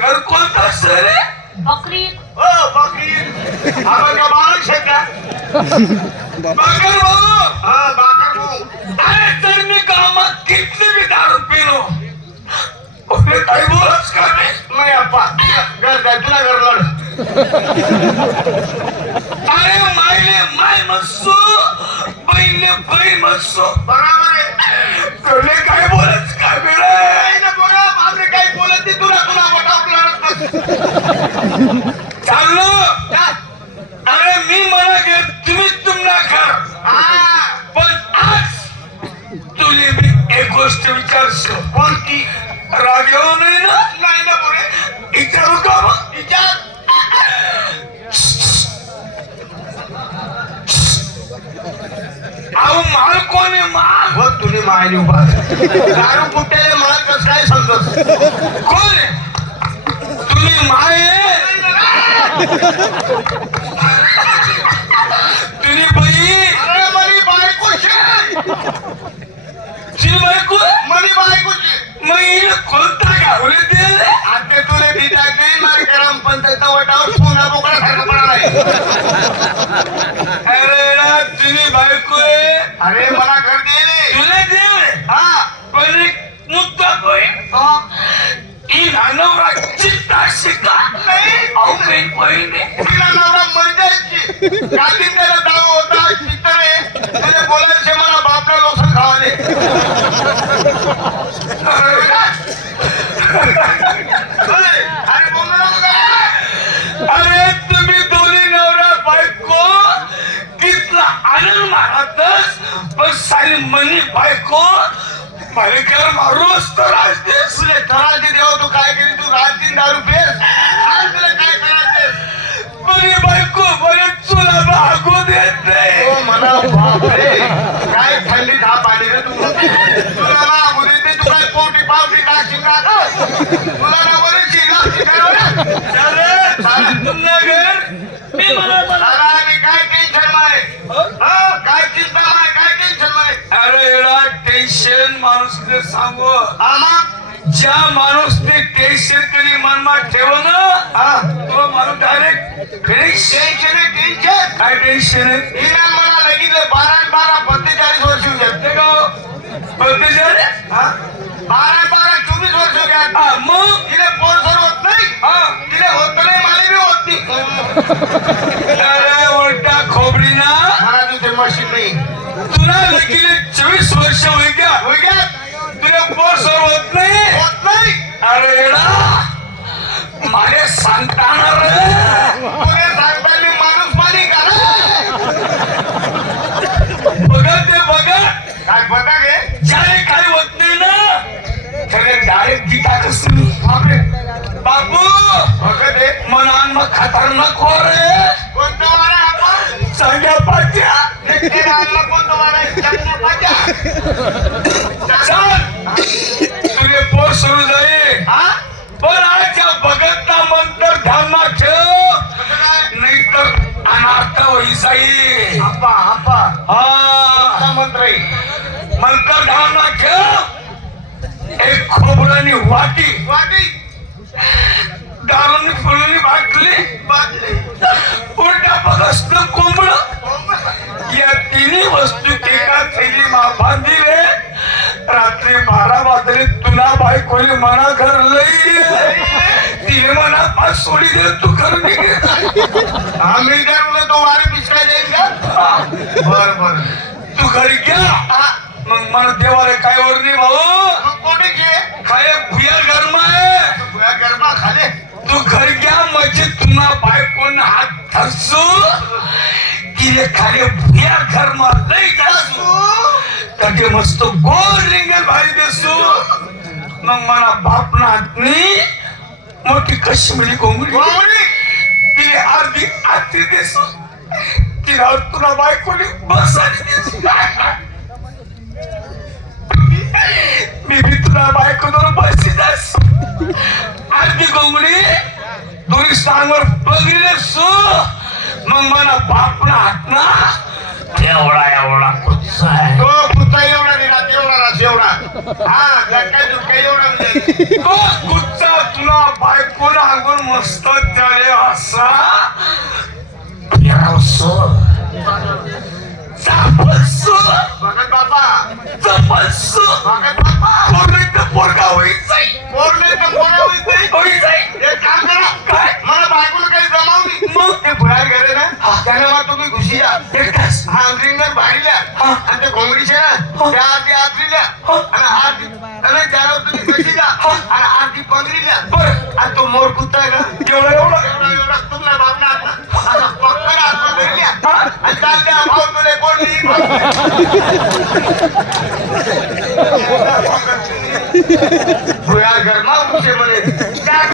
घर कोणता सर? बकरी. ओ बकरी. आपण का बालक शे का बाकर भाऊ. हा बाकर भाऊ. अरे तर मी कामात किती बी दारू पिलो. ओके काही बोलच का नाही? नाही अप्पा घर काय तुला घर लढ. अरे मायले माय मस्सो बहिणले बहीण मस्सो बरोबर आहे तुले काय बोलच का काही मिळे ना बोला आपले काही बोलत नाही. तुला तुला वटाप लढत चाललो? अरे मी मला घे तुम्ही तुम्हाला खा. पण आज तुले मी एक गोष्ट विचारसो माल कोण आहे माल? हो तुने मायने उभा दारू कुठे मला कसं काय समजत? कोण आहे? तुम्ही माय? तुम्ही बाई अरे मनी बायको तुझी बायको? मनी बायको मग कोणता गावले दिले आता तुला दिता काही मार ग्राम पंचायत वटावर सोना बोकडा सारखा पडा नाही अरे ना तुझी बायको आहे अरे मला घर दे रे। तुला दिले हा। पण एक मुद्दा कोय हा. नानवरा चित्ता शिका नाही। अहो काही पहिले तिला नवरा मर जायची गादी त्याला दाव होता चित्तर आहे त्याने बोलायचे मला बापला लोसन खावाले अरे बोलू नको काय अरे तुम्ही दोन्ही नवरा बायको तिथला आनंद मारतच पण सारी मनी बायको? मालिकेवर मारू असतो राजदेश तुले करायचे देव तू काय केली? तू रात्री दारू पेस. आणि तुला काय करायचे मनी बायको बरे तुला भागू देत नाही. ओ मला काय थंडी धाप आली रे तू? तुला ना बोलते ते काय पोटी पावटी टाकशील का तुला ना बरीच शिकायची काय मी आणि काय टेन्शन मारे हा काय चिंता मारे काय टेन्शन मारे अरे एवढा टेन्शन माणूस सांगू आम्हा ज्या माणूस ते टेन्शन कधी मनमा ठेव ना हा तो माणूस डायरेक्ट फिनिश टेन्शन आहे टेन्शन काय टेन्शन आहे हिरा मला लगेच बारा आणि बारा पंचेचाळीस वर्ष होऊ शकते ते गाव बघते जा रे. हा बारा आणि बारा चोवीस वर्ष होऊ शकते हा, मग तिने पोरसर होत नाही हा तिने होत नाही मला बी होत नाही अरे उलटा खोबडी ना मला तुझे मशीन नाही तुला लगीले चोवीस वर्ष होय का? तुला पोर होत नाही. होत नाही. अरे एडा मारे सांगताना रे. तुने सांगताना माणूस मानी का रे? बघत ते काय बघा गे. ज्याने काही होत नाही ना खरे डायरेक्ट गीता कसं बापरे. बापू. बघत आहे मनान मग खतरनाक हो तुझे पोर सुरू जाईल पण आजच्या बघत ना मंतर ध्यान ठेव कसं काय? नाही तर अनार्थ होई जाईल आप्पा, हा कोणता मंत्र आहे? मंतर ध्यान ठेव एक खोबरानी वाटी वाटी, वाजले तुला बायकोली मना घर लई तिने मना पास सोडी दे तू घर निघे आम्ही काय बोललो, तो वारी पिचकाय जाईल का? बर बर. तू घरी घ्या मग मला देवाला काय वरणी भाऊ? मग कोणी घे? काय भुया गरमा आहे. तुझ्या गरबा खाले. तू घर घ्या म्हणजे तुला बायकोन हात धरसू. तिने खाली भुया घर लई धरसू. त्याचे मस्त गोड रिंगण भारी दिसू. मग मला बाप नातनी मोठी कश्मीरी कोंबडी तिने अर्धी आती दिसू. तिला तुला बायकोनी बसारी दिसू. मी बी तुला बायको दोन बसी जास अर्धी कोंबडी दोन्ही सांगवर बघितले सो मग मला बापना हात ना एवढा तो कुच्चा तुला बायकोला अंगून मस्त त्याने असा भगत बापा. पोरगं पोरगा त्या आधी आतरील्या हा. आणि आधी आणि त्याला तुम्ही कशी जा आणि आधी. आणि तो मोर कुत्ता ना? एवढा एवढा. एवढा एवढा. तुम्हाला बाबना आता पक्कर हातमा धरल्या आणि चालत्या भाऊ तुले कोण नाही